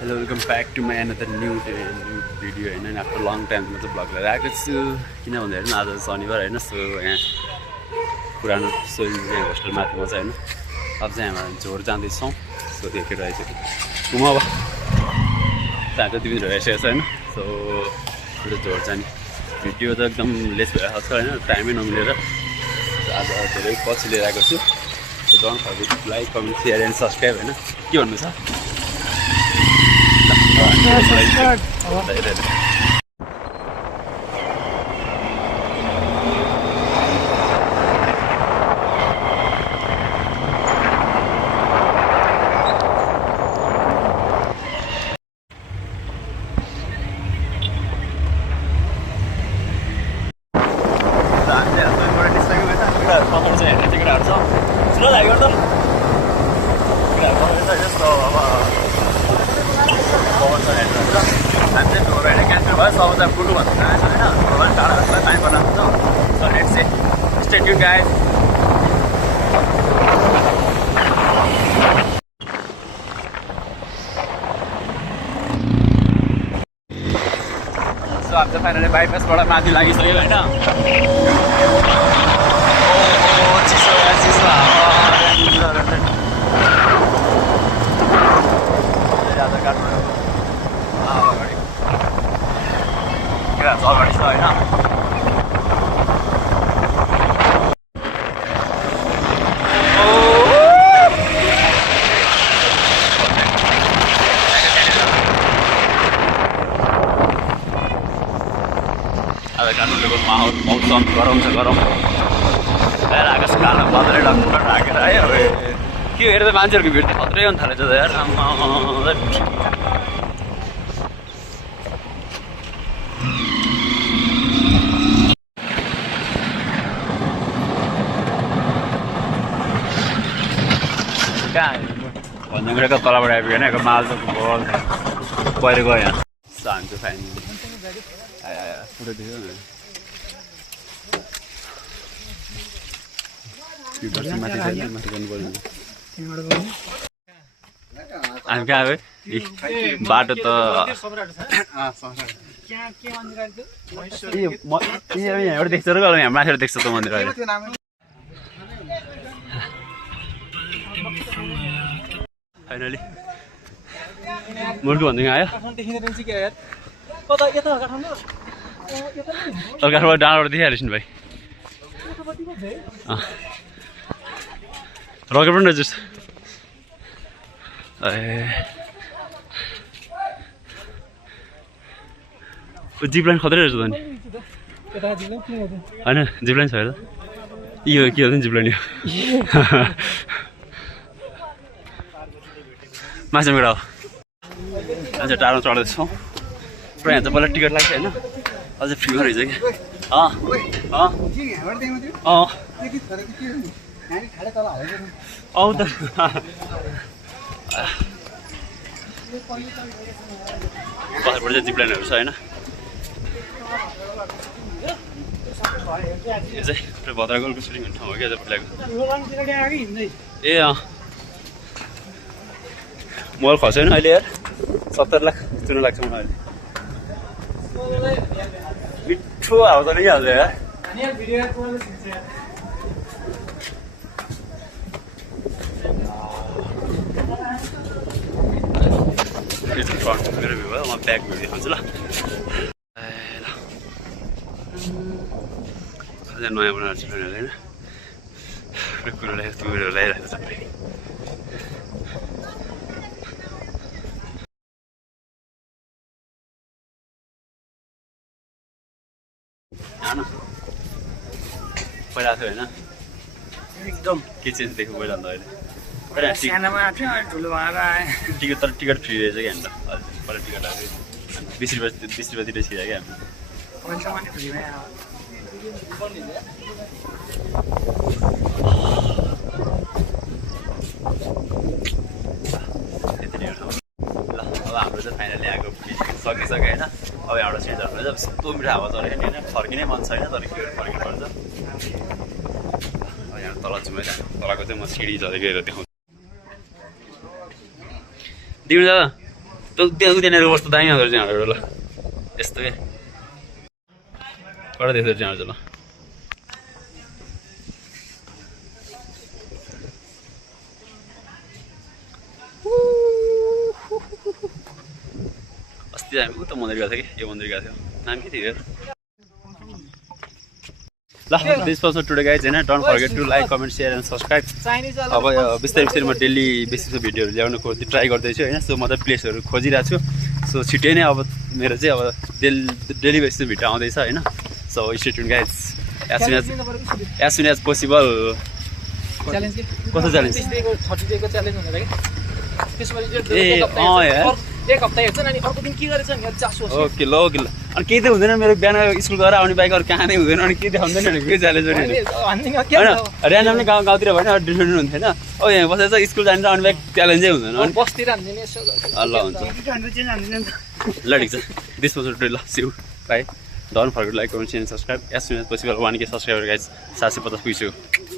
Hello, welcome back to my another new video हैन after long time म चाहिँ vlog लिएर आएको छु किन भन्दा हेर्नु आज शनिबार हैन सो यहाँ पुरानो सोइल यहाँ होस्टेल माथिमा चाहिँ हैन अब चाहिँ हामी झोर जाँदैछौँ सो देखेर आइसक्यो घुम अब त्यहाँ चाहिँ दिदी रहेछ हैन सो झोर जाने भिडियो त एकदम लेट भइरहेको छ हैन टाइमै नमिलेर आज धेरै पछि लिएर आएको छु so don't forget to like comment share and subscribe हैन के भन्नु छ सबैलाई फुल्नु भन्नु छैन होइन टाढा टाइम बनाएको छ so let's say stay tune guys so अब चाहिँ फाइनली बाइपासबाट माथि लागिसक्यो होइन चिसो चिसो काठमाडौँ अगाडि अगाडि छ होइन अब काठमाडौँको माहौल मौसम गरम छ गरम आकाश कालो बदलै डक्टर राखेर है अब के हेर्दा मान्छेहरूको भिड त खत्रै हुन थालेछ त यार भन्नुको तलबाट आइपुग्यो होइन यहाँको मालको बल पहिरो गयो यहाँ सान्छु फाइनली पुरो देख्यो माथि गर्नु पर्यो हामी कहाँ आयो बाटो त यहाँबाट देख्छ र यहाँ माथिबाट देख्छ त मन्दिर अहिले फाइनली मुर्गो भन्दै आयो काठमाडौँ डाँडाबाट देखिहाल्छ नि भाइ रकेट पनि रहेछ ए जिप लाइन खत्रै रहेछ त नि होइन जिप लाइन छ हेर यो के हो नि जिप लाइन यो माछा मिडा हो अझ टाढो चढ्दैछौँ पुरा यहाँ चाहिँ पहिला टिकट लाग्छ होइन अझै फ्रीमा रहेछ कि त पछाडिबाट चाहिँ जिप लाइनहरू छ होइन यो चाहिँ भद्रागोलको सुटिङ हुने ठाउँ हो क्या पहिलाको ए मोबाइल खसेन अहिले यार 70 लाख चुन्नु लाग्छ मलाई अहिले मिठो हावा त नि हाल्छ यार फ्रन्ट मेरो भ्यू भयो म ब्याक भ्यू देखाउँछु ल अझै नयाँ बनाएर छ होइन कुरो लगाइरहेको छ पहिला थियो होइन एकदम के चेन्ज देख्यो पहिला अन्त अहिले टिकट फ्री रहेछ क्या अन्त पहिला टिकट आएको 20 रुपियाँ तिरेर छिरायो क्या ल अब हाम्रो चाहिँ फाइनली आएको सकिसक्यो होइन अब यहाँबाट सिट झर्नु चाहिँ यस्तो मिठो हावा चलेको नि होइन फर्किनै मन छैन तर के फर्किनु पर्छ अब यहाँ तल छु मैले तलको चाहिँ म सिडी झरेको हेरेर देखाउँछु दिनु दादा त्यहाँनिर कस्तो दामी हुँदो रहेछ यहाँबाट ल यस्तो क्या कडा देख्दो रहेछ यहाँबाट ल अस्ति हामी उता मन्दिर गएको थियो कि यो मन्दिर गएको थियो नाम के थियो ल दिस वाज टुडे गाइज होइन don't forget to like comment share and subscribe अब बिस्तारै बिस्तारै म डेली बेसिसको भिडियोहरू ल्याउनु ट्राई गर्दैछु होइन सो म त प्लेसहरू खोजिरहेको छु सो छिट्टै नै अब मेरो चाहिँ अब डेली बेसिसको भिडियो आउँदैछ होइन so stay tune guys as soon as possible कस्तो च्यालेन्ज एक हप्ता हेर्छ अनि अर्को दिन के गरेछ नि चासो ओके ल ओके ल अनि केही त हुँदैन मेरो बिहान स्कुल गएर आउने बाइक अरू कहाँ नै हुँदैन अनि के देखाउँदैन नि के च्यालेन्ज होइन ऱ्यान्डमली गाउँतिर भएन डिफ्रेन्ट हुन्थेन ओ यहाँ बसेर चाहिँ स्कुल जाने आउने बाइक च्यालेन्जै हुँदैन अनि बसतिर हान्दिने यसो ल हुन्छ ल ठिक छ दिस वाज टुडे ल see you bye don't forget like comment and subscribe as soon as possible 1K subscriber guys 750 पुगिसक्यो